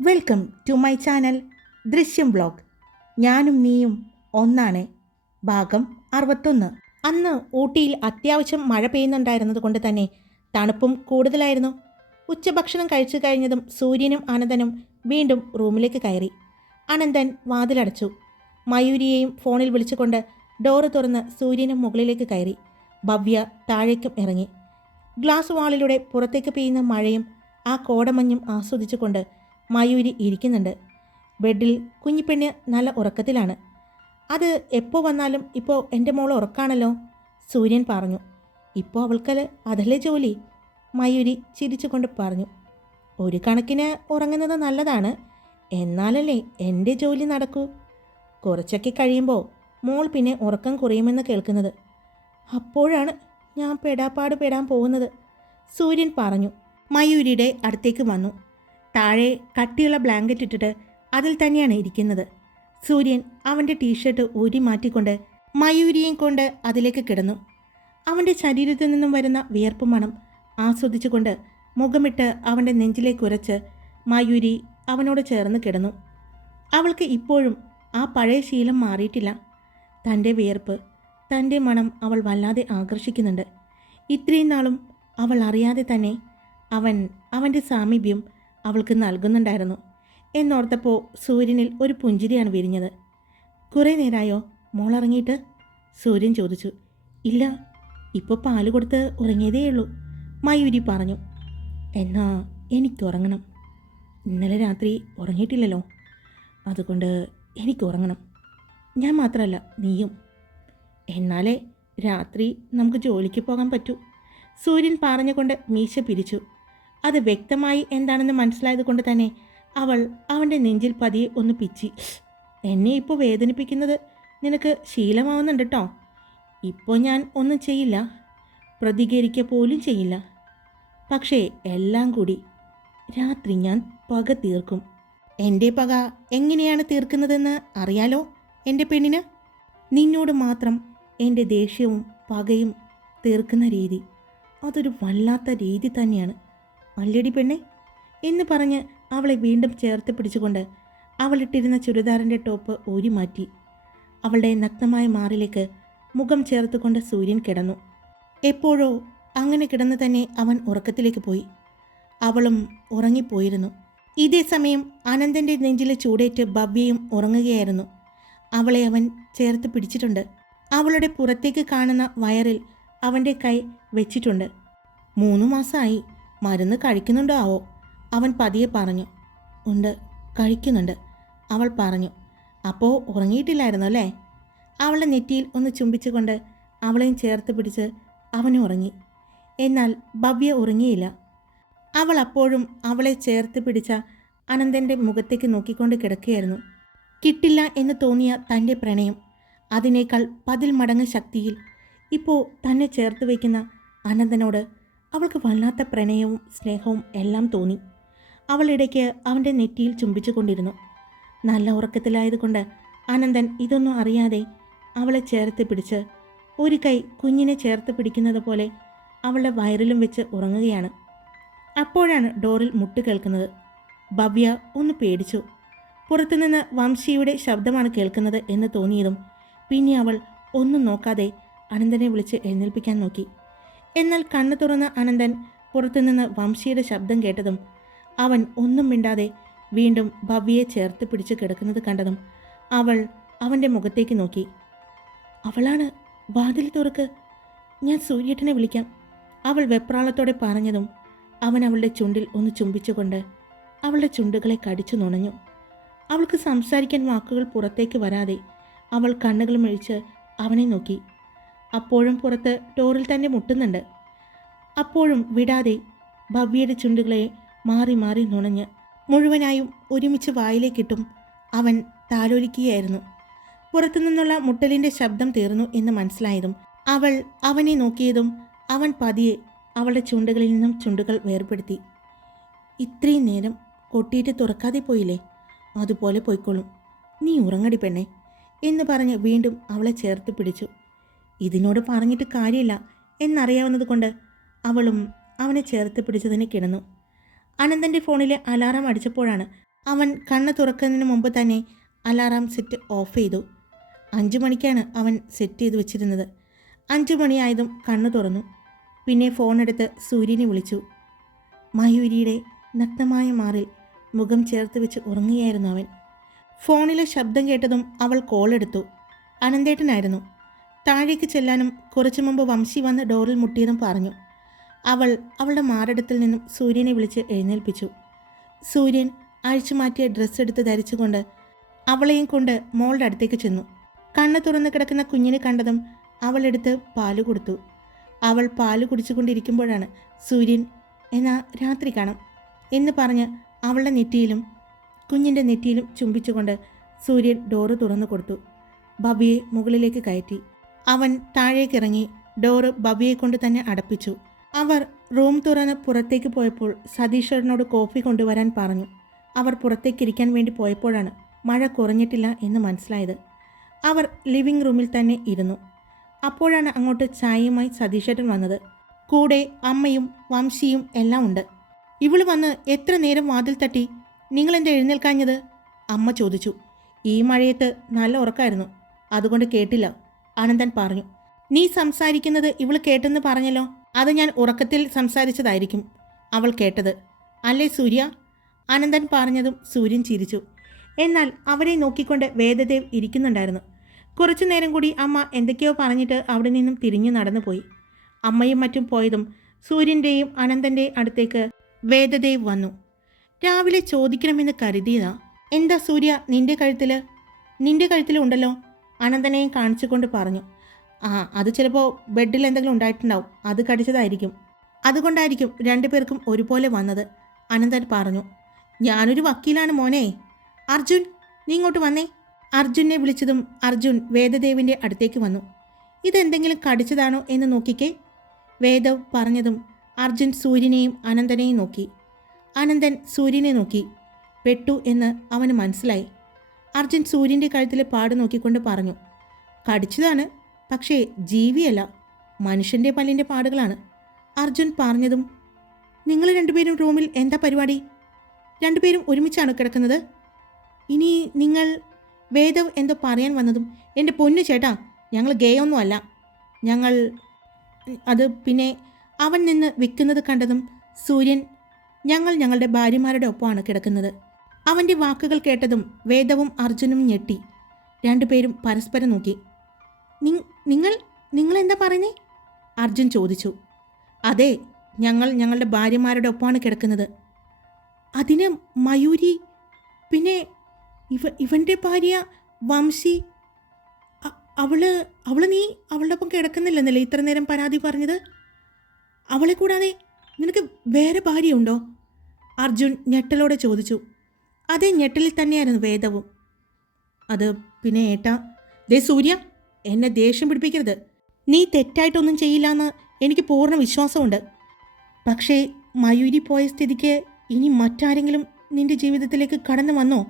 Welcome to my channel Drishyam blog ഞാനും നീയും ഒന്നാണ് ഭാഗം അറുപത്തൊന്ന്. അന്ന് ഊട്ടിയിൽ അത്യാവശ്യം മഴ പെയ്യുന്നുണ്ടായിരുന്നത് കൊണ്ട് തന്നെ തണുപ്പും കൂടുതലായിരുന്നു. ഉച്ചഭക്ഷണം കഴിച്ചു കഴിഞ്ഞതും സൂര്യനും അനന്തനും വീണ്ടും റൂമിലേക്ക് കയറി. അനന്തൻ വാതിലടച്ചു. മയൂരിയെയും ഫോണിൽ വിളിച്ചുകൊണ്ട് ഡോറ് തുറന്ന് സൂര്യനും മുകളിലേക്ക് കയറി. ഭവ്യ താഴേക്കും ഇറങ്ങി. ഗ്ലാസ് വാളിലൂടെ പുറത്തേക്ക് പെയ്യുന്ന മഴയും ആ കോടമഞ്ഞും ആസ്വദിച്ചുകൊണ്ട് മയൂരി ഇരിക്കുന്നുണ്ട്. ബെഡിൽ കുഞ്ഞിപ്പെണ്ണ് നല്ല ഉറക്കത്തിലാണ്. അത് എപ്പോൾ വന്നാലും ഇപ്പോൾ എന്റെ മോൾ ഉറക്കാണല്ലോ സൂര്യൻ പറഞ്ഞു. ഇപ്പോൾ അവൾക്ക് അതല്ലേ ജോലി? മയൂരി ചിരിച്ചുകൊണ്ട് പറഞ്ഞു. ഒരു കണക്കിന് ഉറങ്ങുന്നത് നല്ലതാണ്. എന്നാലല്ലേ എന്റെ ജോലി നടക്കൂ? കുറച്ചൊക്കെ കഴിയുമ്പോൾ മോൾ പിന്നെ ഉറക്കം കുറയുമെന്ന് കേൾക്കുന്നത്. അപ്പോഴാണ് ഞാൻ പെടാപ്പാട് പെടാൻ പോകുന്നത് സൂര്യൻ പറഞ്ഞു. മയൂരിയുടെ അടുത്തേക്ക് വന്നു. താഴെ കട്ടിയുള്ള ബ്ലാങ്കറ്റ് ഇട്ടിട്ട് അതിൽ തന്നെയാണ് ഇരിക്കുന്നത്. സൂര്യൻ അവന്റെ ടീഷർട്ട് ഊരി മാറ്റിക്കൊണ്ട് മയൂരിയും കൊണ്ട് അതിലേക്ക് കിടന്നു. അവന്റെ ശരീരത്തിൽ നിന്നും വരുന്ന വിയർപ്പ് മണം ആസ്വദിച്ചുകൊണ്ട് മുഖമിട്ട് അവന്റെ നെഞ്ചിലേക്ക് ഉരച്ച് മയൂരി അവനോട് ചേർന്ന് കിടന്നു. അവൾക്ക് ഇപ്പോഴും ആ പഴയ ശീലം മാറിയിട്ടില്ല. തന്റെ വിയർപ്പ് തന്റെ മണം അവൾ വല്ലാതെ ആകർഷിക്കുന്നുണ്ട്. ഇത്രയും നാളും അവൾ അറിയാതെ തന്നെ അവൻ അവന്റെ സാമീപ്യം അവൾക്ക് നൽകുന്നുണ്ടായിരുന്നു. എന്നോർത്തപ്പോൾ സൂര്യനിൽ ഒരു പുഞ്ചിരിയാണ് വിരിഞ്ഞത്. കുറേ നേരമായോ മോളിറങ്ങിയിട്ട് സൂര്യൻ ചോദിച്ചു. ഇല്ല ഇപ്പോൾ പാൽ കൊടുത്ത് ഉറങ്ങിയതേ ഉള്ളൂ മയൂരി പറഞ്ഞു. എന്നാ എനിക്ക് ഉറങ്ങണം ഇന്നലെ രാത്രി ഉറങ്ങിയിട്ടില്ലല്ലോ. അതുകൊണ്ട് എനിക്ക് ഉറങ്ങണം ഞാൻ മാത്രമല്ല നീയും. എന്നാലേ രാത്രി നമുക്ക് ജോലിക്ക് പോകാൻ പറ്റൂ. സൂര്യൻ പറഞ്ഞുകൊണ്ട് മീശ പിരിച്ചു. അത് വ്യക്തമായി എന്താണെന്ന് മനസ്സിലായത് കൊണ്ട് തന്നെ അവൾ അവന്റെ നെഞ്ചിൽ പതിയെ ഒന്ന് പിച്ചി. എന്നെ ഇപ്പോൾ വേദനിപ്പിക്കുന്നത് നിനക്ക് ശീലമാവുന്നുണ്ട് കേട്ടോ ഇപ്പോൾ ഞാൻ ഒന്നും ചെയ്യില്ല. പ്രതികരിക്കുക പോലും ചെയ്യില്ല. പക്ഷേ എല്ലാം കൂടി രാത്രി ഞാൻ പക തീർക്കും. എന്റെ പക എങ്ങനെയാണ് തീർക്കുന്നതെന്ന് അറിയാലോ എന്റെ പെണ്ണിന്? നിന്നോട് മാത്രം എന്റെ ദേഷ്യവും പകയും തീർക്കുന്ന രീതി അതൊരു വല്ലാത്ത രീതി തന്നെയാണ്. അല്ലടി പെണ്ണേ? എന്ന് പറഞ്ഞ് അവളെ വീണ്ടും ചേർത്ത് പിടിച്ചുകൊണ്ട് അവളിട്ടിരുന്ന ചുരിദാറിന്റെ ടോപ്പ് ഊരി മാറ്റി. അവളുടെ നഗ്നമായ മാറിലേക്ക് മുഖം ചേർത്തുകൊണ്ട് സൂര്യൻ കിടന്നു. എപ്പോഴോ അങ്ങനെ കിടന്ന് തന്നെ അവൻ ഉറക്കത്തിലേക്ക് പോയി. അവളും ഉറങ്ങിപ്പോയിരുന്നു. ഇതേ സമയം അനന്തന്റെ നെഞ്ചിലെ ചൂടേറ്റ് ഭവ്യയും ഉറങ്ങുകയായിരുന്നു. അവളെ അവൻ ചേർത്ത് പിടിച്ചിട്ടുണ്ട്. അവളുടെ പുറത്തേക്ക് കാണുന്ന വയറിൽ അവന്റെ കൈ വെച്ചിട്ടുണ്ട്. മൂന്ന് മാസമായി മരുന്ന് കഴിക്കുന്നുണ്ടോ ആവോ അവൻ പതിയെ പറഞ്ഞു. ഉണ്ട് കഴിക്കുന്നുണ്ട് അവൾ പറഞ്ഞു. അപ്പോൾ ഉറങ്ങിയിട്ടില്ലായിരുന്നു അല്ലേ? അവളുടെ നെറ്റിയിൽ ഒന്ന് ചുംബിച്ചുകൊണ്ട് അവളെയും ചേർത്ത് പിടിച്ച് അവനും ഉറങ്ങി. എന്നാൽ ഭവ്യ ഉറങ്ങിയില്ല. അവൾ അപ്പോഴും അവളെ ചേർത്ത് പിടിച്ച അനന്തന്റെ മുഖത്തേക്ക് നോക്കിക്കൊണ്ട് കിടക്കുകയായിരുന്നു. കിട്ടില്ല എന്ന് തോന്നിയ തന്റെ പ്രണയം അതിനേക്കാൾ പതിൽ മടങ്ങ് ശക്തിയിൽ ഇപ്പോൾ തന്നെ ചേർത്ത് വയ്ക്കുന്ന അനന്തനോട് അവൾക്ക് വല്ലാത്ത പ്രണയവും സ്നേഹവും എല്ലാം തോന്നി. അവൾ ഇടയ്ക്ക് അവന്റെ നെറ്റിയിൽ ചുംബിച്ചുകൊണ്ടിരുന്നു നല്ല ഉറക്കത്തിലായതുകൊണ്ട് അനന്തൻ ഇതൊന്നും അറിയാതെ അവളെ ചേർത്ത് പിടിച്ച് ഒരു കൈ കുഞ്ഞിനെ ചേർത്ത് പിടിക്കുന്നത് പോലെ അവളുടെ വയറിലും വെച്ച് ഉറങ്ങുകയാണ്. അപ്പോഴാണ് ഡോറിൽ മുട്ട് കേൾക്കുന്നത്. ഭവ്യ ഒന്ന് പേടിച്ചു. പുറത്തുനിന്ന് വംശിയുടെ ശബ്ദമാണ് കേൾക്കുന്നത് എന്ന് തോന്നിയതും പിന്നെ അവൾ ഒന്നും നോക്കാതെ അനന്തനെ വിളിച്ച് എഴുന്നേൽപ്പിക്കാൻ നോക്കി. എന്നാൽ കണ്ണു തുറന്ന അനന്തൻ പുറത്തുനിന്ന് വംശിയുടെ ശബ്ദം കേട്ടതും അവൻ ഒന്നും മിണ്ടാതെ വീണ്ടും ഭവ്യയെ ചേർത്ത് പിടിച്ച് കിടക്കുന്നത് കണ്ടതും അവൾ അവന്റെ മുഖത്തേക്ക് നോക്കി. അവളാണ് വാതിൽ തുറക്ക്. ഞാൻ സൂര്യേട്ടനെ വിളിക്കാം. അവൾ വെപ്രാളത്തോടെ പറഞ്ഞതും അവൻ അവളുടെ ചുണ്ടിൽ ഒന്ന് ചുംബിച്ചുകൊണ്ട് അവളുടെ ചുണ്ടുകളെ കടിച്ചു നുണഞ്ഞു. അവൾക്ക് സംസാരിക്കാൻ വാക്കുകൾ പുറത്തേക്ക് വരാതെ അവൾ കണ്ണുകൾ മിഴിച്ച് അവനെ നോക്കി. അപ്പോഴും പുറത്ത് ടോറിൽ തന്നെ മുട്ടുന്നുണ്ട്. അപ്പോഴും വിടാതെ ഭവ്യയുടെ ചുണ്ടുകളെ മാറി മാറി നുണഞ്ഞ് മുഴുവനായും ഒരുമിച്ച് വായിലേക്കിട്ടും അവൻ താലോലിക്കുകയായിരുന്നു. പുറത്തുനിന്നുള്ള മുട്ടലിന്റെ ശബ്ദം തീർന്നു എന്ന് മനസ്സിലായതും അവൾ അവനെ നോക്കിയതും അവൻ പതിയെ അവളുടെ ചുണ്ടുകളിൽ നിന്നും ചുണ്ടുകൾ വേർപെടുത്തി. ഇത്രയും നേരം കൊട്ടിയിട്ട് തുറക്കാതെ പോയില്ലേ? അതുപോലെ പോയിക്കോളും. നീ ഉറങ്ങടി പെണ്ണെ എന്ന് പറഞ്ഞ് വീണ്ടും അവളെ ചേർത്ത് പിടിച്ചു. ഇതിനോട് പറഞ്ഞിട്ട് കാര്യമില്ല എന്നറിയാവുന്നത് കൊണ്ട് അവളും അവനെ ചേർത്ത് പിടിച്ചതിന് കിടന്നു. അനന്തന്റെ ഫോണിലെ അലാറം അടിച്ചപ്പോഴാണ് അവൻ കണ്ണ് തുറക്കുന്നതിന് മുമ്പ് തന്നെ അലാറം സെറ്റ് ഓഫ് ചെയ്തു. അഞ്ചു മണിക്കാണ് അവൻ സെറ്റ് ചെയ്ത് വെച്ചിരുന്നത്. അഞ്ചു മണിയായതും കണ്ണു തുറന്നു. പിന്നെ ഫോണെടുത്ത് സൂര്യനെ വിളിച്ചു. മയൂരിയുടെ നഗ്നമായ മാറിൽ മുഖം ചേർത്ത് വെച്ച് ഉറങ്ങുകയായിരുന്നു അവൻ. ഫോണിലെ ശബ്ദം കേട്ടതും അവൾ കോളെടുത്തു അനന്തേട്ടനായിരുന്നു. താഴേക്ക് ചെല്ലാനും കുറച്ചു മുമ്പ് വംശി വന്ന് ഡോറിൽ മുട്ടിയതും പറഞ്ഞു. അവൾ അവളുടെ മാറിടത്തിൽ നിന്നും സൂര്യനെ വിളിച്ച് എഴുന്നേൽപ്പിച്ചു. സൂര്യൻ അഴിച്ചു മാറ്റിയ ഡ്രസ്സ് എടുത്ത് ധരിച്ചുകൊണ്ട് അവളെയും കൊണ്ട് മോളുടെ അടുത്തേക്ക് ചെന്നു. കണ്ണ് തുറന്ന് കിടക്കുന്ന കുഞ്ഞിനെ കണ്ടതും അവളെടുത്ത് പാൽ കൊടുത്തു. അവൾ പാൽ കുടിച്ചുകൊണ്ടിരിക്കുമ്പോഴാണ് സൂര്യൻ എന്നാ രാത്രി കാണാം എന്ന് പറഞ്ഞ് അവളുടെ നെറ്റിയിലും കുഞ്ഞിന്റെ നെറ്റിയിലും ചുംബിച്ചുകൊണ്ട് സൂര്യൻ ഡോറ് തുറന്നു കൊടുത്തു. ബബിയെ മുകളിലേക്ക് കയറ്റി. അവൻ താഴേക്കിറങ്ങി ഡോറ് ബബിയെ കൊണ്ട് തന്നെ അടപ്പിച്ചു. അവർ റൂം തുറന്ന് പുറത്തേക്ക് പോയപ്പോൾ സതീശ്വരനോട് കോഫി കൊണ്ടുവരാൻ പറഞ്ഞു. അവർ പുറത്തേക്കിരിക്കാൻ വേണ്ടി പോയപ്പോഴാണ് മഴ കുറഞ്ഞിട്ടില്ല എന്ന് മനസ്സിലായത്. അവർ ലിവിംഗ് റൂമിൽ തന്നെ ഇരുന്നു. അപ്പോഴാണ് അങ്ങോട്ട് ചായയുമായി സതീശേട്ടൻ വന്നത്. കൂടെ അമ്മയും വംശിയും എല്ലാം ഉണ്ട്. ഇവൾ വന്ന് എത്ര നേരം വാതിൽ തട്ടി നിങ്ങളെന്താ എഴുന്നേൽക്കാഞ്ഞത്? അമ്മ ചോദിച്ചു. ഈ മഴയത്ത് നല്ല ഉറക്കായിരുന്നു. അതുകൊണ്ട് കേട്ടില്ല. ആനന്ദൻ പറഞ്ഞു. നീ സംസാരിക്കുന്നത് ഇവൾ കേട്ടെന്ന് പറഞ്ഞല്ലോ. അത് ഞാൻ ഉറക്കത്തിൽ സംസാരിച്ചതായിരിക്കും അവൾ കേട്ടത്. അല്ലേ സൂര്യ? ആനന്ദൻ പറഞ്ഞതും സൂര്യൻ ചിരിച്ചു. എന്നാൽ അവരെ നോക്കിക്കൊണ്ട് വേദദേവ് ഇരിക്കുന്നുണ്ടായിരുന്നു. കുറച്ചു നേരം കൂടി അമ്മ എന്തൊക്കെയോ പറഞ്ഞിട്ട് അവിടെ നിന്നും തിരിഞ്ഞു നടന്നുപോയി. അമ്മയും മറ്റും പോയതും സൂര്യന്റെയും അനന്തന്റെയും അടുത്തേക്ക് വേദദേവ് വന്നു. രാവിലെ ചോദിക്കണമെന്ന് കരുതിയതാ. എന്താ സൂര്യ നിന്റെ കഴുത്തിൽ നിന്റെ കഴുത്തിലുണ്ടല്ലോ അനന്തനെയും കാണിച്ചുകൊണ്ട് പറഞ്ഞു ആ അത് ചിലപ്പോൾ ബെഡിൽ എന്തെങ്കിലും ഉണ്ടായിട്ടുണ്ടാവും. അത് കടിച്ചതായിരിക്കും. അതുകൊണ്ടായിരിക്കും രണ്ടുപേർക്കും ഒരുപോലെ വന്നത് അനന്തൻ പറഞ്ഞു. ഞാനൊരു വക്കീലാണ് മോനെ. അർജുൻ നീ ഇങ്ങോട്ട് വന്നേ. അർജുനെ വിളിച്ചതും അർജുൻ വേദദേവിന്റെ അടുത്തേക്ക് വന്നു. ഇതെന്തെങ്കിലും കടിച്ചതാണോ എന്ന് നോക്കിക്കേ വേദവ് പറഞ്ഞതും അർജുൻ സൂര്യനെയും അനന്തനെയും നോക്കി. അനന്തൻ സൂര്യനെ നോക്കി. പെട്ടു എന്ന് അവന് മനസ്സിലായി. അർജുൻ സൂര്യന്റെ കഴുത്തിലെ പാട് നോക്കിക്കൊണ്ട് പറഞ്ഞു കടിച്ചതാണ്. പക്ഷേ ജീവിയല്ല. മനുഷ്യന്റെ പല്ലിന്റെ പാടുകളാണ്. അർജുൻ പറഞ്ഞതും നിങ്ങൾ രണ്ടുപേരും റൂമിൽ എന്താ പരിപാടി? രണ്ടുപേരും ഒരുമിച്ചാണ് കിടക്കുന്നത്? ഇനി നിങ്ങൾ വേദവ് എന്തോ പറയാൻ വന്നതും എന്റെ പൊന്നു ചേട്ടാ ഞങ്ങൾ ഗേ ഒന്നുമല്ല ഞങ്ങൾ അത് പിന്നെ അവൻ നിന്ന് വിൽക്കുന്നത് കണ്ടതും സൂര്യൻ ഞങ്ങൾ ഞങ്ങളുടെ ഭാര്യമാരുടെ ഒപ്പമാണ് കിടക്കുന്നത്. അവന്റെ വാക്കുകൾ കേട്ടതും വേദവും അർജുനും ഞെട്ടി. രണ്ടുപേരും പരസ്പരം നോക്കി. നിങ്ങൾ നിങ്ങൾ എന്താ പറയുന്നേ? അർജുൻ ചോദിച്ചു. അതെ ഞങ്ങൾ ഞങ്ങളുടെ ഭാര്യമാരുടെ ഒപ്പമാണ് കിടക്കുന്നത്. അതിന് മയൂരി പിന്നെ ഇവ ഇവന്റെ ഭാര്യ വംശി അവൾ അവൾ നീ അവളുടെ ഒപ്പം കിടക്കുന്നില്ലെന്നല്ലേ ഇത്ര നേരം പരാതി പറഞ്ഞത്? അവളെ കൂടാതെ നിനക്ക് വേറെ ഭാര്യയുണ്ടോ? അർജുൻ ഞെട്ടലോടെ ചോദിച്ചു. അതേ ഞെട്ടലിൽ തന്നെയായിരുന്നു വേദവും. അത് പിന്നെ ഏട്ടാ ദേ സൂര്യ എന്നെ ദേഷ്യം പിടിപ്പിക്കരുത്. നീ തെറ്റായിട്ടൊന്നും ചെയ്യില്ലെന്ന് എനിക്ക് പൂർണ വിശ്വാസമുണ്ട്. പക്ഷേ മയൂരി പോയ സ്ഥിതിക്ക് ഇനി മറ്റാരെങ്കിലും നിന്റെ ജീവിതത്തിലേക്ക് കടന്നു വന്നോ?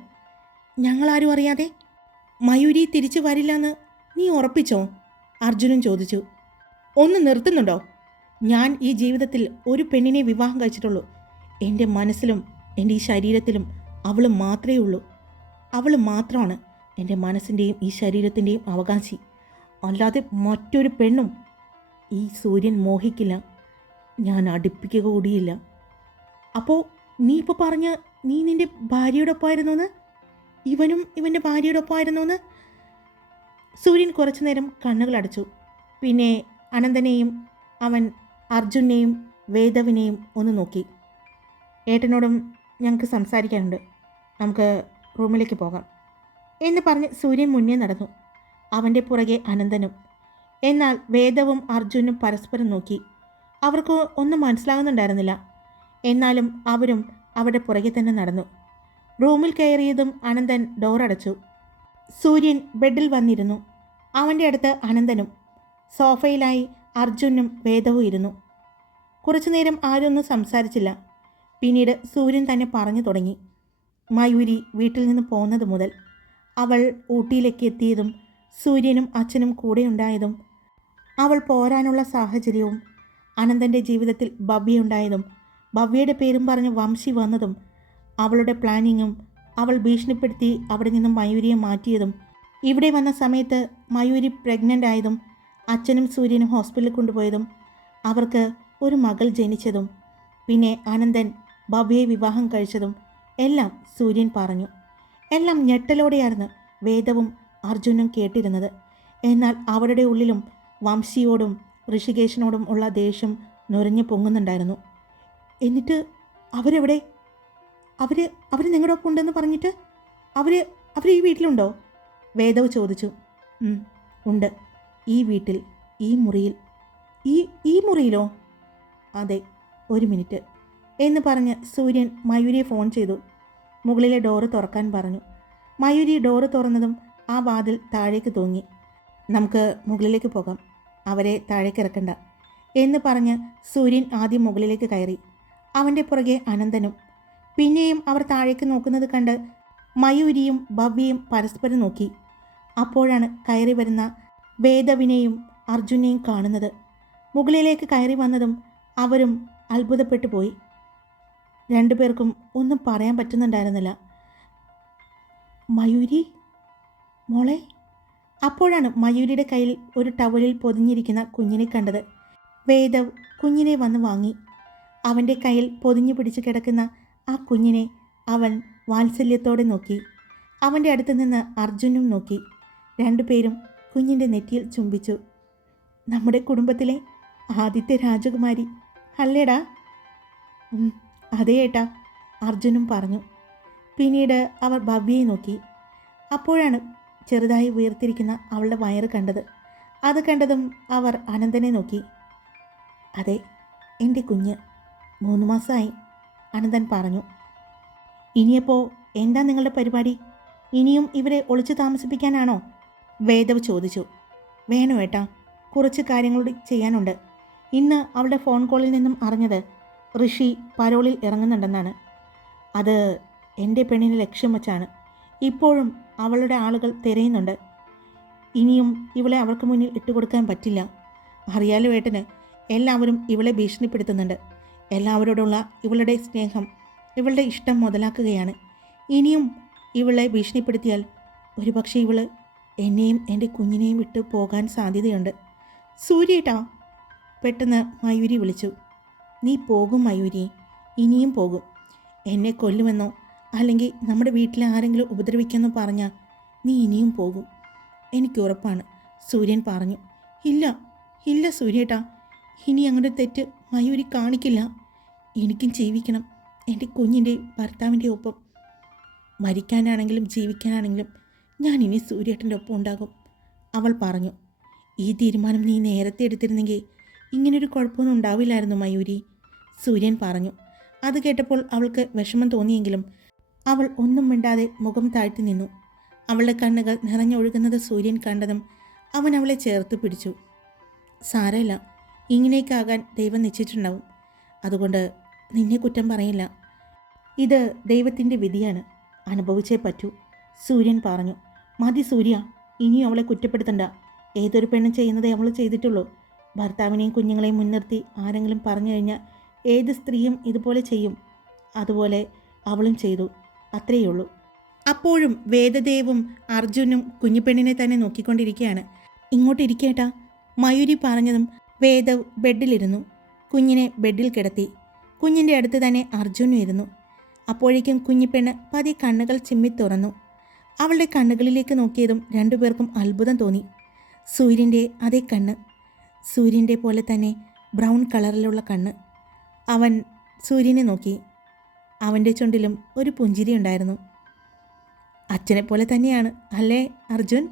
ഞങ്ങളാരും അറിയാതെ? മയൂരി തിരിച്ചു വരില്ലെന്ന് നീ ഉറപ്പിച്ചോ? അർജുനൻ ചോദിച്ചു. ഒന്ന് നിർത്തുന്നുണ്ടോ? ഞാൻ ഈ ജീവിതത്തിൽ ഒരു പെണ്ണിനെ വിവാഹം കഴിച്ചിട്ടുള്ളൂ. എന്റെ മനസ്സിലും എന്റെ ഈ ശരീരത്തിലും അവൾ മാത്രമേ ഉള്ളൂ. അവൾ മാത്രമാണ് എന്റെ മനസ്സിന്റെയും ഈ ശരീരത്തിന്റെയും അവകാശി. അല്ലാതെ മറ്റൊരു പെണ്ണും ഈ സൂര്യൻ മോഹിക്കില്ല. ഞാൻ അടുപ്പിക്കുക കൂടിയില്ല. അപ്പോൾ നീ ഇപ്പോൾ പറഞ്ഞ നീ നിന്റെ ഭാര്യയുടെ ഒപ്പമായിരുന്നു എന്ന് ഇവനും ഇവന്റെ ഭാര്യയുടെ ഒപ്പമായിരുന്നു എന്ന് സൂര്യൻ കുറച്ചു നേരം കണ്ണുകൾ അടച്ചു. പിന്നെ അനന്തനെയും അവൻ അർജുനെയും വേദവിനെയും ഒന്ന് നോക്കി. ഏട്ടനോടും ഞങ്ങൾക്ക് സംസാരിക്കാനുണ്ട്. നമുക്ക് റൂമിലേക്ക് പോകാം. എന്ന് പറഞ്ഞ് സൂര്യൻ മുന്നേ നടന്നു. അവന്റെ പുറകെ അനന്തനും എന്നാൽ വേദവും അർജുനും പരസ്പരം നോക്കി. അവർക്ക് ഒന്നും മനസ്സിലാകുന്നുണ്ടായിരുന്നില്ല. എന്നാലും അവരും അവിടെ പുറകെ തന്നെ നടന്നു. റൂമിൽ കയറിയതും അനന്തൻ ഡോർ അടച്ചു. സൂര്യൻ ബെഡിൽ വന്നിരുന്നു. അവന്റെ അടുത്ത് അനന്തനും സോഫയിലായി അർജുനും വേദവും ഇരുന്നു. കുറച്ചുനേരം ആരും ഒന്നും സംസാരിച്ചില്ല. പിന്നീട് സൂര്യൻ തന്നെ പറഞ്ഞു തുടങ്ങി. മയൂരി വീട്ടിൽ നിന്ന് പോകുന്നത് മുതൽ അവൾ ഊട്ടിയിലേക്ക് എത്തിയതും സൂര്യനും അച്ഛനും കൂടെ ഉണ്ടായതും അവൾ പോരാനുള്ള സാഹചര്യവും അനന്തന്റെ ജീവിതത്തിൽ ഭവ്യുണ്ടായതും ഭവ്യയുടെ പേരും പറഞ്ഞ് വംശി വന്നതും അവളുടെ പ്ലാനിങ്ങും അവൾ ഭീഷണിപ്പെടുത്തി അവിടെ നിന്നും മയൂരിയെ മാറ്റിയതും ഇവിടെ വന്ന സമയത്ത് മയൂരി പ്രഗ്നന്റ് ആയതും അച്ഛനും സൂര്യനും ഹോസ്പിറ്റലിൽ കൊണ്ടുപോയതും അവർക്ക് ഒരു മകൾ ജനിച്ചതും. പിന്നെ അനന്തൻ ഭവ്യയെ വിവാഹം കഴിച്ചതും എല്ലാം സൂര്യൻ പറഞ്ഞു. എല്ലാം ഞെട്ടലോടെയായിരുന്നു വേദവും അർജുനും കേട്ടിരുന്നത്. എന്നാൽ അവരുടെ ഉള്ളിലും വംശിയോടും ഋഷികേശിനോടും ഉള്ള ദേഷ്യം നുരഞ്ഞു പൊങ്ങുന്നുണ്ടായിരുന്നു. എന്നിട്ട് അവരെവിടെ? അവർ അവർ നിങ്ങളുടെ ഒപ്പം ഉണ്ടെന്ന് പറഞ്ഞിട്ട് അവർ അവർ ഈ വീട്ടിലുണ്ടോ? വേദവ് ചോദിച്ചു. ഉണ്ട്. ഈ വീട്ടിൽ ഈ മുറിയിൽ. ഈ ഈ മുറിയിലോ? അതെ ഒരു മിനിറ്റ്. എന്ന് പറഞ്ഞ് സൂര്യൻ മയൂരിയെ ഫോൺ ചെയ്തു. മുകളിലെ ഡോറ് തുറക്കാൻ പറഞ്ഞു. മയൂരി ഡോറ് തുറന്നതും ആ വാതിൽ താഴേക്ക് തൂങ്ങി. നമുക്ക് മുകളിലേക്ക് പോകാം. അവരെ താഴേക്ക് ഇറക്കണ്ട എന്ന് പറഞ്ഞ് സൂര്യൻ ആദ്യം മുകളിലേക്ക് കയറി. അവന്റെ പുറകെ അനന്തനും. പിന്നെയും അവർ താഴേക്ക് നോക്കുന്നത് കണ്ട് മയൂരിയും ഭവ്യയും പരസ്പരം നോക്കി. അപ്പോഴാണ് കയറി വരുന്ന വേദവിനെയും അർജുനെയും കാണുന്നത്. മുകളിലേക്ക് കയറി വന്നതും അവരും അത്ഭുതപ്പെട്ടു പോയി. രണ്ടുപേർക്കും ഒന്നും പറയാൻ പറ്റുന്നുണ്ടായിരുന്നില്ല. മയൂരി? മോളെ? അപ്പോഴാണ് മയൂരിയുടെ കയ്യിൽ ഒരു ടവലിൽ പൊതിഞ്ഞിരിക്കുന്ന കുഞ്ഞിനെ കണ്ടത്. വേദവ് കുഞ്ഞിനെ വന്ന് വാങ്ങി. അവന്റെ കയ്യിൽ പൊതിഞ്ഞു പിടിച്ച് കിടക്കുന്ന ആ കുഞ്ഞിനെ അവൻ വാത്സല്യത്തോടെ നോക്കി. അവന്റെ അടുത്ത് നിന്ന് അർജുനും നോക്കി. രണ്ടുപേരും കുഞ്ഞിന്റെ നെറ്റിയിൽ ചുംബിച്ചു. നമ്മുടെ കുടുംബത്തിലെ ആദ്യത്തെ രാജകുമാരി അല്ലേടാ? അതേ ഏട്ടാ അർജുനും പറഞ്ഞു. പിന്നീട് അവർ ഭവ്യയെ നോക്കി. അപ്പോഴാണ് ചെറുതായി ഉയർത്തിരിക്കുന്ന അവളുടെ വയറ് കണ്ടത്. അത് കണ്ടതും അവർ അനന്തനെ നോക്കി. അതെ എന്റെ കുഞ്ഞ് മൂന്ന് മാസമായി അനന്തൻ പറഞ്ഞു. ഇനിയപ്പോൾ എന്താ നിങ്ങളുടെ പരിപാടി? ഇനിയും ഇവരെ ഒളിച്ചു താമസിപ്പിക്കാനാണോ? വേദവ് ചോദിച്ചു. വേണോ ഏട്ടാ കുറച്ച് കാര്യങ്ങൾ ചെയ്യാനുണ്ട്. ഇന്ന് അവളുടെ ഫോൺ കോളിൽ നിന്നും അറിഞ്ഞത് ഋഷി പരോളിൽ ഇറങ്ങുന്നുണ്ടെന്നാണ്. അത് എന്റെ പെണ്ണിനെ ലക്ഷ്യം വച്ചാണ്. ഇപ്പോഴും അവളുടെ ആളുകൾ തിരയുന്നുണ്ട്. ഇനിയും ഇവളെ അവർക്ക് മുന്നിൽ ഇട്ടുകൊടുക്കാൻ പറ്റില്ല. അറിയാലോ ഏട്ടന് എല്ലാവരും ഇവളെ ഭീഷണിപ്പെടുത്തുന്നുണ്ട്. എല്ലാവരോടുള്ള ഇവളുടെ സ്നേഹം ഇവളുടെ ഇഷ്ടം മുതലാക്കുകയാണ്. ഇനിയും ഇവളെ ഭീഷണിപ്പെടുത്തിയാൽ ഒരുപക്ഷെ ഇവൾ എന്നെയും എന്റെ കുഞ്ഞിനെയും വിട്ട് പോകാൻ സാധ്യതയുണ്ട്. സൂര്യേട്ടാ പെട്ടെന്ന് മയൂരി വിളിച്ചു. നീ പോകും മയൂരി. ഇനിയും പോകും. എന്നെ കൊല്ലുമെന്നോ അല്ലെങ്കിൽ നമ്മുടെ വീട്ടിലെ ആരെങ്കിലും ഉപദ്രവിക്കുമെന്നോ പറഞ്ഞാൽ നീ ഇനിയും പോകും. എനിക്ക് ഉറപ്പാണ് സൂര്യൻ പറഞ്ഞു. ഇല്ല ഇല്ല സൂര്യേട്ടാ. ഇനി അങ്ങനെ തെറ്റ് മയൂരി കാണിക്കില്ല. എനിക്കും ജീവിക്കണം എന്റെ കുഞ്ഞിന്റെ ഭർത്താവിന്റെ ഒപ്പം. മരിക്കാനാണെങ്കിലും ജീവിക്കാനാണെങ്കിലും ഞാൻ ഇനി സൂര്യേട്ടന്റെ ഒപ്പം ഉണ്ടാകും അവൾ പറഞ്ഞു. ഈ തീരുമാനം നീ നേരത്തെ എടുത്തിരുന്നെങ്കിൽ ഇങ്ങനൊരു കുഴപ്പമൊന്നും ഉണ്ടാവില്ലായിരുന്നു മയൂരി. സൂര്യൻ പറഞ്ഞു. അത് കേട്ടപ്പോൾ അവൾക്ക് വിഷമം തോന്നിയെങ്കിലും അവൾ ഒന്നും മിണ്ടാതെ മുഖം താഴ്ത്തി നിന്നു. അവളുടെ കണ്ണുകൾ നിറഞ്ഞൊഴുകുന്നത് സൂര്യൻ കണ്ടതും അവൻ അവളെ ചേർത്ത് പിടിച്ചു. സാരമില്ല. ഇങ്ങനെയൊക്കെയാകാൻ ദൈവം നിശ്ചയിച്ചിട്ടുണ്ടാവും. അതുകൊണ്ട് നിന്നെ കുറ്റം പറയില്ല. ഇത് ദൈവത്തിന്റെ വിധിയാണ്. അനുഭവിച്ചേ പറ്റൂ സൂര്യൻ പറഞ്ഞു. മതി സൂര്യ. ഇനിയും അവളെ കുറ്റപ്പെടുത്തണ്ട. ഏതൊരു പെണ്ണും ചെയ്യുന്നതേ അവൾ ചെയ്തിട്ടുള്ളൂ. ഭർത്താവിനെയും കുഞ്ഞുങ്ങളെയും മുൻനിർത്തി ആരെങ്കിലും പറഞ്ഞു കഴിഞ്ഞാൽ ഏത് സ്ത്രീയും ഇതുപോലെ ചെയ്യും. അതുപോലെ അവളും ചെയ്തു. അത്രയേ ഉള്ളൂ അപ്പോഴും വേദദേവും അർജുനും കുഞ്ഞിപ്പെണ്ണിനെ തന്നെ നോക്കിക്കൊണ്ടിരിക്കുകയാണ്. ഇങ്ങോട്ട് ഇരിക്കേട്ടാ. മയൂരി പറഞ്ഞതും വേദവ് ബെഡിലിരുന്നു. കുഞ്ഞിനെ ബെഡിൽ കിടത്തി. കുഞ്ഞിന്റെ അടുത്ത് തന്നെ അർജുനും ഇരുന്നു. അപ്പോഴേക്കും കുഞ്ഞിപ്പെണ്ണ് പതി കണ്ണുകൾ ചിമ്മി തുറന്നു. അവളുടെ കണ്ണുകളിലേക്ക് നോക്കിയതും രണ്ടുപേർക്കും അത്ഭുതം തോന്നി. സൂര്യന്റെ അതേ കണ്ണ് സൂര്യന്റെ പോലെ തന്നെ ബ്രൗൺ കളറിലുള്ള കണ്ണ്. അവൻ സൂര്യനെ നോക്കി. അവന്റെ ചുണ്ടിലും ഒരു പുഞ്ചിരി ഉണ്ടായിരുന്നു. അച്ഛനെ പോലെ തന്നെയാണ് അല്ലേ അർജുൻ?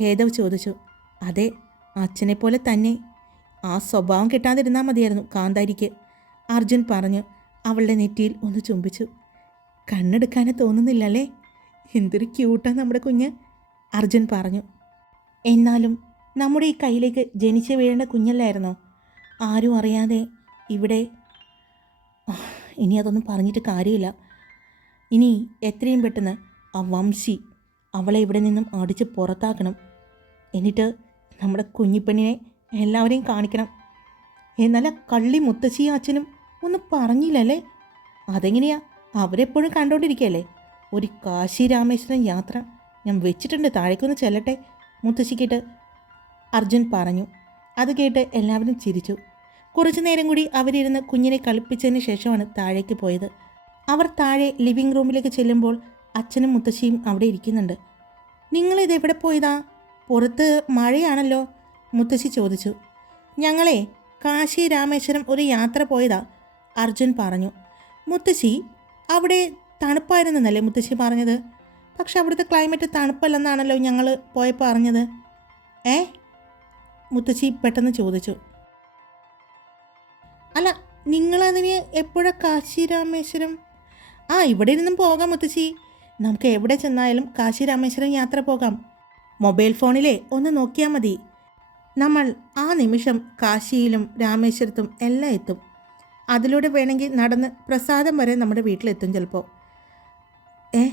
ഭേദവ് ചോദിച്ചു. അതെ അച്ഛനെ പോലെ തന്നെ. ആ സ്വഭാവം കിട്ടാതിരുന്നാൽ മതിയായിരുന്നു കാന്താരിക്ക്. അർജുൻ പറഞ്ഞു അവളുടെ നെറ്റിയിൽ ഒന്ന് ചുംബിച്ചു. കണ്ണെടുക്കാനേ തോന്നുന്നില്ലല്ലേ? എന്തൊരു ക്യൂട്ടാണ് നമ്മുടെ കുഞ്ഞ്. അർജുൻ പറഞ്ഞു എന്നാലും നമ്മുടെ ഈ കയ്യിലേക്ക് ജനിച്ചു വീഴേണ്ട കുഞ്ഞല്ലായിരുന്നോ? ആരും അറിയാതെ ഇവിടെ ഇനി അതൊന്നും പറഞ്ഞിട്ട് കാര്യമില്ല. ഇനി എത്രയും പെട്ടെന്ന് ആ വംശി അവളെ ഇവിടെ നിന്നും അടിച്ച് പുറത്താക്കണം. എന്നിട്ട് നമ്മുടെ കുഞ്ഞിപ്പെണ്ണിനെ എല്ലാവരെയും കാണിക്കണം. എന്നാൽ കള്ളി മുത്തശ്ശിയും അച്ഛനും ഒന്നും പറഞ്ഞില്ലല്ലേ? അതെങ്ങനെയാ? അവരെപ്പോഴും കണ്ടോണ്ടിരിക്കുകയല്ലേ ഒരു കാശി രാമേശ്വരം യാത്ര ഞാൻ വെച്ചിട്ടുണ്ട്. താഴേക്കൊന്ന് ചെല്ലട്ടെ? മുത്തശ്ശിക്കിട്ട് അർജുൻ പറഞ്ഞു. അത് കേട്ട് എല്ലാവരും ചിരിച്ചു. കുറച്ചു നേരം കൂടി അവരിരുന്ന് കുഞ്ഞിനെ കളിപ്പിച്ചതിന് ശേഷമാണ് താഴേക്ക് പോയത്. അവർ താഴെ ലിവിംഗ് റൂമിലേക്ക് ചെല്ലുമ്പോൾ അച്ഛനും മുത്തശ്ശിയും അവിടെ ഇരിക്കുന്നുണ്ട്. നിങ്ങളിത് എവിടെ പോയതാ? പുറത്ത് മഴയാണല്ലോ? മുത്തശ്ശി ചോദിച്ചു. ഞങ്ങളെ കാശി രാമേശ്വരം ഒരു യാത്ര പോയതാ അർജുൻ പറഞ്ഞു. മുത്തശ്ശി അവിടെ തണുപ്പായിരുന്നെന്നല്ലേ മുത്തശ്ശി പറഞ്ഞത്? പക്ഷെ അവിടുത്തെ ക്ലൈമറ്റ് തണുപ്പല്ലെന്നാണല്ലോ ഞങ്ങൾ പോയപ്പോൾ അറിഞ്ഞത്. ഏ? മുത്തശ്ശി പെട്ടെന്ന് ചോദിച്ചു. അല്ല നിങ്ങളതിന് എപ്പോഴാ കാശി രാമേശ്വരം? ആ ഇവിടെ നിന്നും പോകാം മുത്തശ്ശി. നമുക്ക് എവിടെ ചെന്നാലും കാശി രാമേശ്വരം യാത്ര പോകാം. മൊബൈൽ ഫോണിലെ ഒന്ന് നോക്കിയാൽ മതി. നമ്മൾ ആ നിമിഷം കാശിയിലും രാമേശ്വരത്തും എല്ലാം എത്തും. അതിലൂടെ വേണമെങ്കിൽ നടന്ന് പ്രസാദം വരെ നമ്മുടെ വീട്ടിലെത്തും ചിലപ്പോൾ ഏ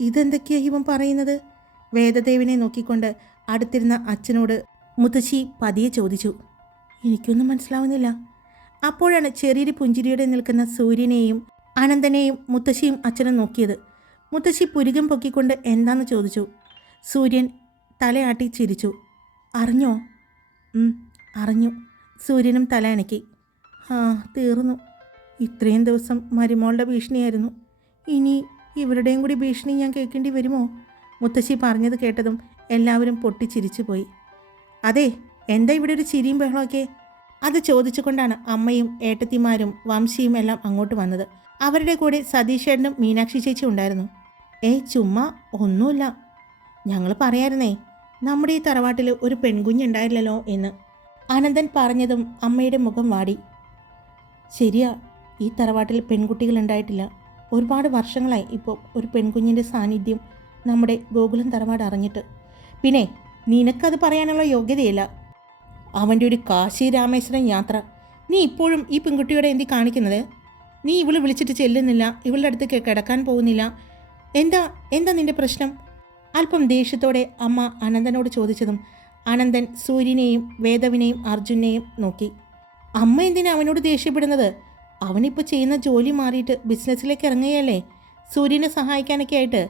ഇതെന്തൊക്കെയാണ് ഇവൻ പറയുന്നത്? വേദദേവിനെ നോക്കിക്കൊണ്ട് അടുത്തിരുന്ന അച്ഛനോട് മുത്തശ്ശി പതിയെ ചോദിച്ചു എനിക്കൊന്നും മനസ്സിലാവുന്നില്ല. അപ്പോഴാണ് ചെറിയൊരു പുഞ്ചിരിയോടെ നിൽക്കുന്ന സൂര്യനെയും അനന്തനെയും മുത്തശ്ശിയും അച്ഛനും നോക്കിയത്. മുത്തശ്ശി പുരുകം പൊക്കിക്കൊണ്ട് എന്താന്ന് ചോദിച്ചു. സൂര്യൻ തലയാട്ടി ചിരിച്ചു. അറിഞ്ഞോ? അറിഞ്ഞു. സൂര്യനും തല അനക്കി. ആ തീർന്നു. ഇത്രയും ദിവസം മരുമോളുടെ ഭീഷണിയായിരുന്നു. ഇനി ഇവരുടെയും കൂടി ഭീഷണി ഞാൻ കേൾക്കേണ്ടി വരുമോ? മുത്തശ്ശി പറഞ്ഞത് കേട്ടതും എല്ലാവരും പൊട്ടിച്ചിരിച്ചു പോയി അതെ എന്താ ഇവിടെ ഒരു ചിരിയും ബഹളമൊക്കെ അത് ചോദിച്ചുകൊണ്ടാണ് അമ്മയും ഏട്ടത്തിമാരും വംശിയും എല്ലാം അങ്ങോട്ട് വന്നത്. അവരുടെ കൂടെ സതീഷേട്ടനും മീനാക്ഷി ചേച്ചി ഉണ്ടായിരുന്നു. ഏയ് ചുമ്മാ ഒന്നുമില്ല. ഞങ്ങൾ പറയായിരുന്നേ നമ്മുടെ ഈ തറവാട്ടിൽ ഒരു പെൺകുഞ്ഞുണ്ടായില്ലല്ലോ എന്ന്. അനന്തൻ പറഞ്ഞതും അമ്മയുടെ മുഖം വാടി. ശരിയാ ഈ തറവാട്ടിൽ പെൺകുട്ടികൾ ഉണ്ടായിട്ടില്ല. ഒരുപാട് വർഷങ്ങളായി ഇപ്പോൾ ഒരു പെൺകുഞ്ഞിന്റെ സാന്നിധ്യം നമ്മുടെ ഗോകുലം തറവാട് അറിഞ്ഞിട്ട്. പിന്നെ നിനക്കത് പറയാനുള്ള യോഗ്യതയില്ല. അവന്റെ ഒരു കാശി രാമേശ്വരം യാത്ര. നീ ഇപ്പോഴും ഈ പെൺകുട്ടിയോടെ എന്തി കാണിക്കുന്നത്? നീ ഇവൾ വിളിച്ചിട്ട് ചെല്ലുന്നില്ല ഇവളുടെ അടുത്തേക്ക് കിടക്കാൻ പോകുന്നില്ല. എന്താ എന്താ നിന്റെ പ്രശ്നം? അല്പം ദേഷ്യത്തോടെ അമ്മ അനന്തനോട് ചോദിച്ചതും അനന്തൻ സൂര്യനെയും വേദവിനെയും അർജുനെയും നോക്കി. അമ്മ എന്തിനാ അവനോട് ദേഷ്യപ്പെടുന്നത്? അവനിപ്പോൾ ചെയ്യുന്ന ജോലി മാറിയിട്ട് ബിസിനസ്സിലേക്ക് ഇറങ്ങുകയല്ലേ? സൂര്യനെ സഹായിക്കാനൊക്കെ ആയിട്ട്.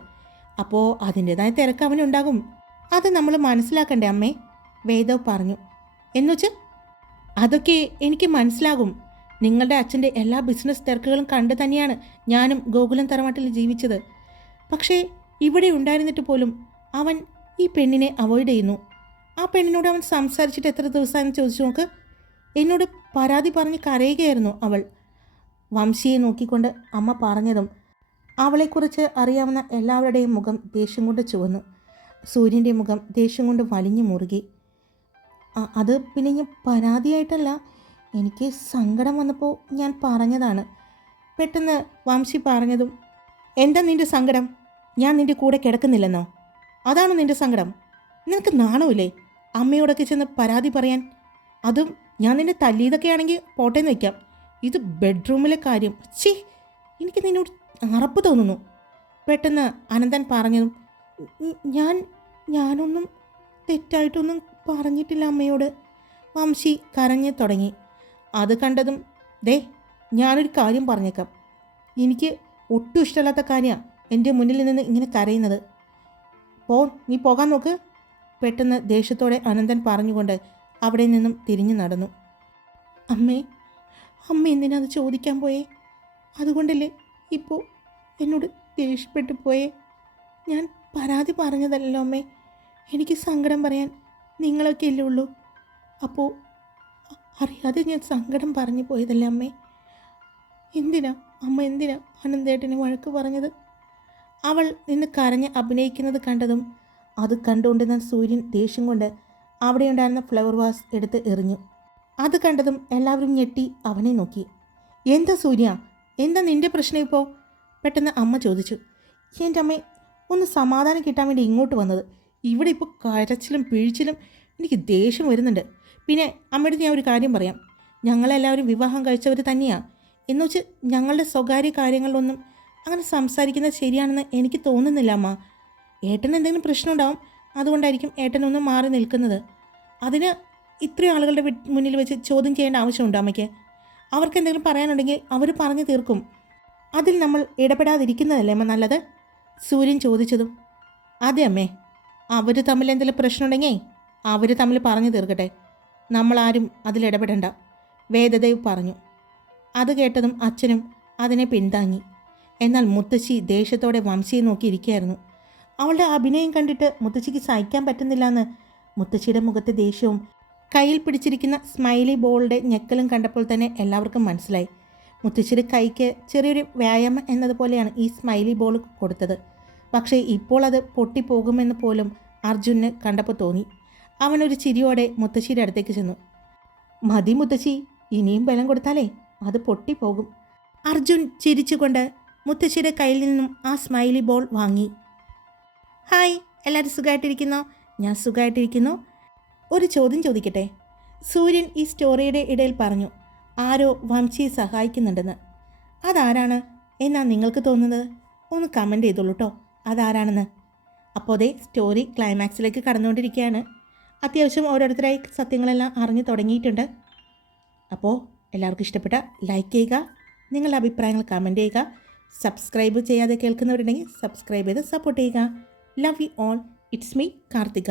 അപ്പോൾ അതിന്റെതായ തിരക്ക് അവനുണ്ടാകും. അത് നമ്മൾ മനസ്സിലാക്കണ്ടേ അമ്മേ? വേദവ് പറഞ്ഞു. എന്നുവെച്ച് അതൊക്കെ എനിക്ക് മനസ്സിലാകും. നിങ്ങളുടെ അച്ഛന്റെ എല്ലാ ബിസിനസ് തിരക്കുകളും കണ്ട് തന്നെയാണ് ഞാനും ഗോകുലം തറവാട്ടിൽ ജീവിച്ചത്. പക്ഷേ ഇവിടെ ഉണ്ടായിരുന്നിട്ട് പോലും അവൻ ഈ പെണ്ണിനെ അവോയ്ഡ് ചെയ്യുന്നു. ആ പെണ്ണിനോട് അവൻ സംസാരിച്ചിട്ട് എത്ര ദിവസമാണെന്ന് ചോദിച്ചു നോക്ക്. എന്നോട് പരാതി പറഞ്ഞ് കരയുകയായിരുന്നു അവൾ. വംശിയെ നോക്കിക്കൊണ്ട് അമ്മ പറഞ്ഞതും അവളെക്കുറിച്ച് അറിയാവുന്ന എല്ലാവരുടെയും മുഖം ദേഷ്യം കൊണ്ട് ചുവന്നു. സൂര്യന്റെ മുഖം ദേഷ്യം കൊണ്ട് വലിഞ്ഞു മുറുകി. അത് പിന്നെ ഞാൻ പരാതിയായിട്ടല്ല. എനിക്ക് സങ്കടം വന്നപ്പോൾ ഞാൻ പറഞ്ഞതാണ്. പെട്ടെന്ന് വംശി പറഞ്ഞതും എന്താ നിന്റെ സങ്കടം? ഞാൻ നിന്റെ കൂടെ കിടക്കുന്നില്ലെന്നോ? അതാണ് നിന്റെ സങ്കടം? നിനക്ക് നാണമില്ലേ അമ്മയോടൊക്കെ ചെന്ന് പരാതി പറയാൻ? അതും ഞാൻ നിന്നെ തല്ലിയതൊക്കെ ആണെങ്കിൽ പോട്ടേന്ന് വയ്ക്കാം ഇത് ബെഡ്റൂമിലെ കാര്യം. ചീ എനിക്ക് നിന്നോട് അറപ്പ് തോന്നുന്നു. പെട്ടെന്ന് അനന്തൻ പറഞ്ഞതും "ഉം, ഞാൻ ഞാനൊന്നും തെറ്റായിട്ടൊന്നും പറഞ്ഞിട്ടില്ല അമ്മയോട്. വംശി കരഞ്ഞു തുടങ്ങി. അത് കണ്ടതും ദേ ഞാനൊരു കാര്യം പറഞ്ഞേക്കാം. എനിക്ക് ഒട്ടും ഇഷ്ടമല്ലാത്ത കാര്യമാണ് എന്റെ മുന്നിൽ നിന്ന് ഇങ്ങനെ കരയുന്നത്. പോ നീ പോകാൻ നോക്ക്. പെട്ടെന്ന് ദേഷ്യത്തോടെ അനന്തൻ പറഞ്ഞുകൊണ്ട് അവിടെ നിന്നും തിരിഞ്ഞു നടന്നു. അമ്മേ അമ്മ എന്തിനാ അത് ചോദിക്കാൻ പോയേ? അതുകൊണ്ടല്ലേ ഇപ്പോൾ എന്നോട് ദേഷ്യപ്പെട്ടു പോയേ? ഞാൻ പരാതി പറഞ്ഞതല്ലോ അമ്മേ. എനിക്ക് സങ്കടം പറയാൻ നിങ്ങളൊക്കെ അല്ലേ ഉള്ളൂ. അപ്പോൾ അറിയാതെ ഞാൻ സങ്കടം പറഞ്ഞു പോയതല്ലേ അമ്മേ? എന്തിനാ? അമ്മ എന്തിനാ അനന്തേട്ടനെ വഴക്ക് പറഞ്ഞത്? അവൾ നിന്ന് കരഞ്ഞ് അഭിനയിക്കുന്നത് കണ്ടതും അത് കണ്ടുകൊണ്ട് ഞാൻ സൂര്യൻ ദേഷ്യം കൊണ്ട് അവിടെ ഉണ്ടായിരുന്ന ഫ്ലവർ വാസ് എടുത്ത് എറിഞ്ഞു. അത് കണ്ടതും എല്ലാവരും ഞെട്ടി അവനെ നോക്കി. എന്താ സൂര്യ? എന്താ നിന്റെ പ്രശ്നം ഇപ്പോൾ പെട്ടെന്ന് അമ്മ ചോദിച്ചു. എന്റെ അമ്മ ഒന്ന് സമാധാനം കിട്ടാൻ വേണ്ടി ഇങ്ങോട്ട് വന്നത്. ഇവിടെ ഇപ്പോൾ കരച്ചിലും പിഴിച്ചിലും എനിക്ക് ദേഷ്യം വരുന്നുണ്ട്. പിന്നെ അമ്മയുടെ ഞാൻ ഒരു കാര്യം പറയാം. ഞങ്ങളെല്ലാവരും വിവാഹം കഴിച്ചവർ തന്നെയാണ് എന്നുവെച്ച് ഞങ്ങളുടെ സ്വകാര്യ കാര്യങ്ങളിലൊന്നും അങ്ങനെ സംസാരിക്കുന്നത് ശരിയാണെന്ന് എനിക്ക് തോന്നുന്നില്ല അമ്മ. ഏട്ടൻ എന്തെങ്കിലും പ്രശ്നം ഉണ്ടാവും അതുകൊണ്ടായിരിക്കും ഏട്ടൻ ഒന്ന് മാറി നിൽക്കുന്നത്. അതിന് ഇത്രയും ആളുകളുടെ മുന്നിൽ വെച്ച് ചോദ്യം ചെയ്യേണ്ട ആവശ്യമുണ്ടോ അമ്മയ്ക്ക്? അവർക്ക് എന്തെങ്കിലും പറയാനുണ്ടെങ്കിൽ അവർ പറഞ്ഞു തീർക്കും. അതിൽ നമ്മൾ ഇടപെടാതിരിക്കുന്നതല്ലേ അമ്മ നല്ലത്? സൂര്യൻ ചോദിച്ചതും അതെ അമ്മേ അവർ തമ്മിൽ എന്തെങ്കിലും പ്രശ്നമുണ്ടെങ്കിൽ അവർ തമ്മിൽ പറഞ്ഞു തീർക്കട്ടെ. നമ്മളാരും അതിലിടപെടണ്ട വേദദേവ് പറഞ്ഞു. അത് കേട്ടതും അച്ഛനും അതിനെ പിന്താങ്ങി. എന്നാൽ മുത്തശ്ശി ദേഷ്യത്തോടെ വംശിയെ നോക്കിയിരിക്കുകയായിരുന്നു അവളുടെ അഭിനയം കണ്ടിട്ട് മുത്തശ്ശിക്ക് സഹിക്കാൻ പറ്റുന്നില്ല എന്ന് മുത്തശ്ശിയുടെ മുഖത്തെ ദേഷ്യവും കയ്യിൽ പിടിച്ചിരിക്കുന്ന സ്മൈലി ബോളുടെ ഞെക്കലും കണ്ടപ്പോൾ തന്നെ എല്ലാവർക്കും മനസ്സിലായി. മുത്തശ്ശിയുടെ കൈക്ക് ചെറിയൊരു വ്യായാമം എന്നതുപോലെയാണ് ഈ സ്മൈലി ബോൾ കൊടുത്തത്. പക്ഷേ ഇപ്പോൾ അത് പൊട്ടിപ്പോകുമെന്ന് പോലും അർജുന് കണ്ടപ്പോൾ തോന്നി. അവനൊരു ചിരിയോടെ മുത്തശ്ശിയുടെ അടുത്തേക്ക് ചെന്നു. മതി മുത്തശ്ശി ഇനിയും ബലം കൊടുത്താലേ അത് പൊട്ടിപ്പോകും. അർജുൻ ചിരിച്ചുകൊണ്ട് മുത്തശ്ശിയുടെ കയ്യിൽ നിന്നും ആ സ്മൈലി ബോൾ വാങ്ങി. ഹായ് എല്ലാവരും സുഖമായിട്ടിരിക്കുന്നോ ഞാൻ സുഖമായിട്ടിരിക്കുന്നു ഒരു ചോദ്യം ചോദിക്കട്ടെ? സൂര്യൻ ഈ സ്റ്റോറിയുടെ ഇടയിൽ പറഞ്ഞു. ആരോ വംശിയെ സഹായിക്കുന്നുണ്ടെന്ന്. അതാരാണ്? എന്നാ നിങ്ങൾക്ക് തോന്നുന്നത്? ഒന്ന് കമന്റ് ചെയ്തോളൂ കേട്ടോ അതാരാണെന്ന്? അപ്പോൾ അതേ സ്റ്റോറി ക്ലൈമാക്സിലേക്ക് കടന്നുകൊണ്ടിരിക്കുകയാണ്. അത്യാവശ്യം ഓരോരുത്തരായി സത്യങ്ങളെല്ലാം അറിഞ്ഞു തുടങ്ങിയിട്ടുണ്ട്. അപ്പോൾ എല്ലാവർക്കും ഇഷ്ടപ്പെട്ട ലൈക്ക് ചെയ്യുക നിങ്ങളുടെ അഭിപ്രായങ്ങൾ കമന്റ് ചെയ്യുക സബ്സ്ക്രൈബ് ചെയ്യാതെ കേൾക്കുന്നവരുണ്ടെങ്കിൽ സബ്സ്ക്രൈബ് ചെയ്ത് സപ്പോർട്ട് ചെയ്യുക. Love you all it's me Karthika.